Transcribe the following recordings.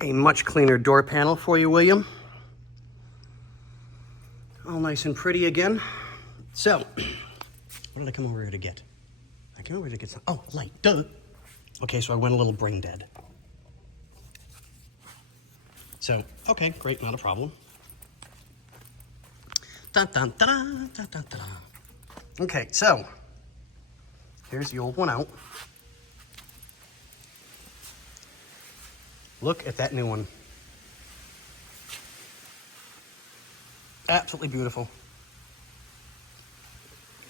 a much cleaner door panel for you, William. All nice and pretty again. So, what did I come over here to get? I came over here to get some, oh, light, duh. Okay, so I went a little brain dead. So, okay, great, not a problem. Dun, dun, dun, dun, dun, dun. Okay, so, here's the old one out. Look at that new one. Absolutely beautiful.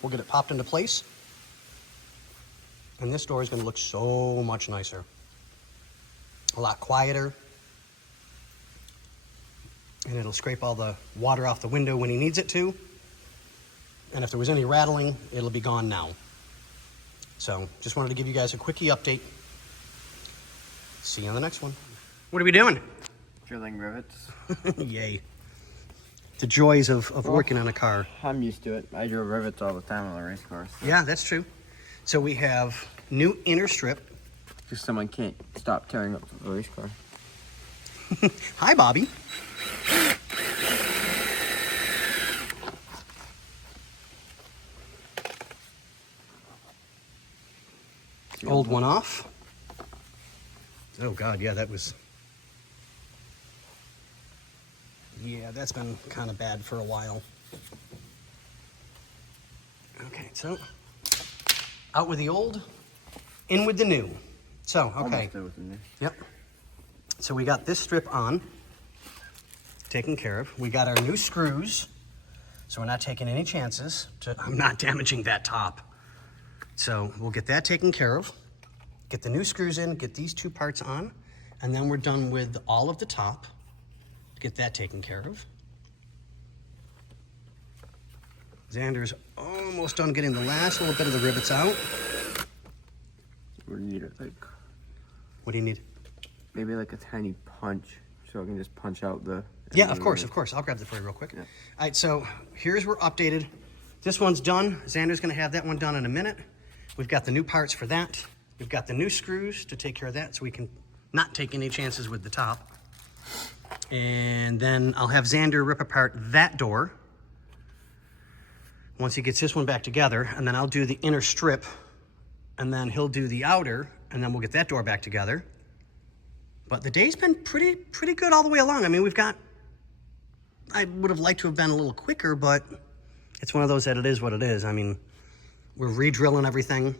We'll get it popped into place. And this door is going to look so much nicer. A lot quieter. And it'll scrape all the water off the window when he needs it to. And if there was any rattling, it'll be gone now. So, just wanted to give you guys a quickie update. See you on the next one. What are we doing? Drilling rivets. Yay. The joys of working on a car. I'm used to it. I drill rivets all the time on a race car. So. Yeah, that's true. So we have new inner strip. Just someone can't stop tearing up the race car. Hi, Bobby. Old one off. Oh, God, yeah, that was... Yeah, that's been kind of bad for a while. Okay, so out with the old, in with the new. So, okay. Yep. So we got this strip on, taken care of. We got our new screws, so we're not taking any chances. I'm not damaging that top. So we'll get that taken care of. Get the new screws in, get these two parts on, and then we're done with all of the top. Get that taken care of. Xander's almost done getting the last little bit of the rivets out. We need it like... What do you need? Maybe like a tiny punch, so I can just punch out the... Yeah, of course. I'll grab that for you real quick. Yeah. All right, so here's where we're updated. This one's done. Xander's gonna have that one done in a minute. We've got the new parts for that. We've got the new screws to take care of that so we can not take any chances with the top. And then I'll have Xander rip apart that door once he gets this one back together, and then I'll do the inner strip, and then he'll do the outer, and then we'll get that door back together. But the day's been pretty good all the way along. I mean, I would have liked to have been a little quicker, but it's one of those that it is what it is. I mean, we're re-drilling everything.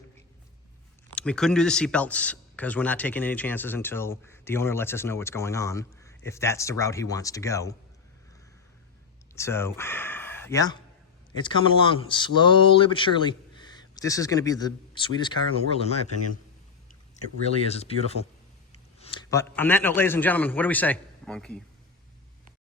We couldn't do the seatbelts because we're not taking any chances until the owner lets us know what's going on, if that's the route he wants to go. So, yeah, it's coming along slowly but surely. This is going to be the sweetest car in the world, in my opinion. It really is. It's beautiful. But on that note, ladies and gentlemen, what do we say? Monkey.